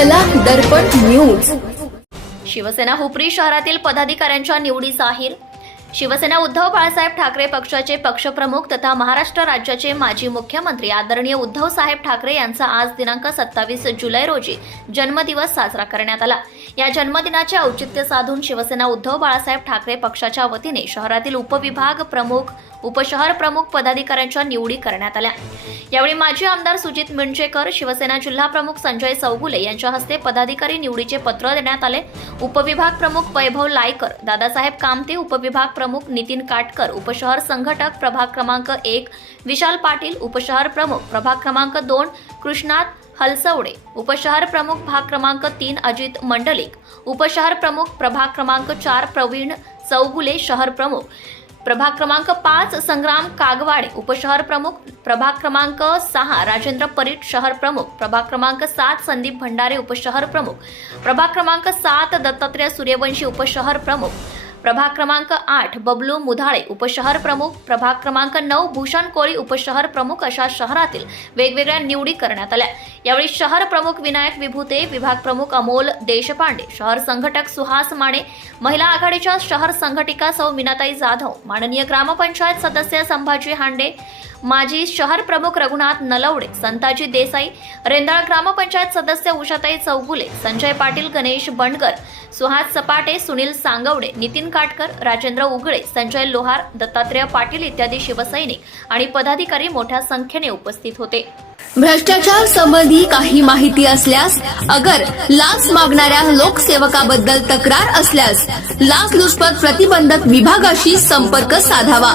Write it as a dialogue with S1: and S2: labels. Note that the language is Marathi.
S1: कला दर्पण न्यूज.
S2: शिवसेना हुपरी शहरातील पदाधिकाऱ्यांच्या निवडी जाहीर. शिवसेना उद्धव बाळासाहेब ठाकरे पक्षाचे पक्षप्रमुख तथा महाराष्ट्र राज्याचे माजी मुख्यमंत्री आदरणीय उद्धव साहेब ठाकरे यांचा आज दिनांक सत्तावीस जुलै रोजी जन्मदिवस साजरा करण्यात आला. या जन्मदिनाचे औचित्य साधून शिवसेना उद्धव बाळासाहेब ठाकरे पक्षाच्या वतीने शहरातील उपविभाग प्रमुख उपशहर प्रमुख पदाधिकाऱ्यांच्या निवडी करण्यात आल्या. यावेळी माजी आमदार सुजित मिणचेकर शिवसेना जिल्हा प्रमुख संजय चौगुले यांच्या हस्ते पदाधिकारी निवडीचे पत्र देण्यात आले. उपविभाग प्रमुख वैभव लायकर दादासाहेब कामते उपविभाग प्रमुख नितीन काटकर उपशहर संघटक प्रभाग क्रमांक एक विशाल पाटील उपशहर प्रमुख प्रभाग क्रमांक दोन कृष्णात हलसवडे उपशहर प्रमुख भाग क्रमांक तीन अजित मंडलिक उपशहर प्रमुख प्रभाग क्रमांक चार प्रवीण चौगुले शहर प्रमुख प्रभाग क्रमांक पाच संग्राम कागवाडे उपशहर प्रमुख. प्रभाग क्रमांक सहा राजेंद्र परीट शहर प्रमुख. प्रभाग क्रमांक सात संदीप भंडारे उपशहर प्रमुख. प्रभाग क्रमांक सात दत्तात्रय सूर्यवंशी उपशहर प्रमुख. प्रभाग क्रमांक आठ बबलू मुधाळे उपशहर प्रमुख. प्रभाग क्रमांक नऊ भूषण कोळी उपशहर प्रमुख अशा शहरातील वेगवेगळ्या निवडी करण्यात आल्या. यावेळी शहर प्रमुख विनायक विभूते विभाग प्रमुख अमोल देशपांडे शहर संघटक सुहास माने महिला आघाडीच्या शहर संघटिका सौ मीनाताई जाधव माननीय ग्रामपंचायत सदस्य संभाजी हांडे माजी शहर प्रमुख रघुनाथ नलवडे संताजी देसाई रेंदाळ ग्रामपंचायत सदस्य उषाताई चौगुले संजय पाटील गणेश बंडकर सुहास सपाटे सुनील सांगवडे नितीन काटकर राजेंद्र उगळे संजय लोहार दत्तात्रय पाटील इत्यादी शिवसैनिक आणि पदाधिकारी मोठ्या संख्येने उपस्थित होते.
S1: भ्रष्टाचार संबंधी काही माहिती असल्यास अगर लाच मागणाऱ्या लोकसेवकाबद्दल तक्रार असल्यास लाच लुचपत प्रतिबंधक विभागाशी संपर्क साधावा.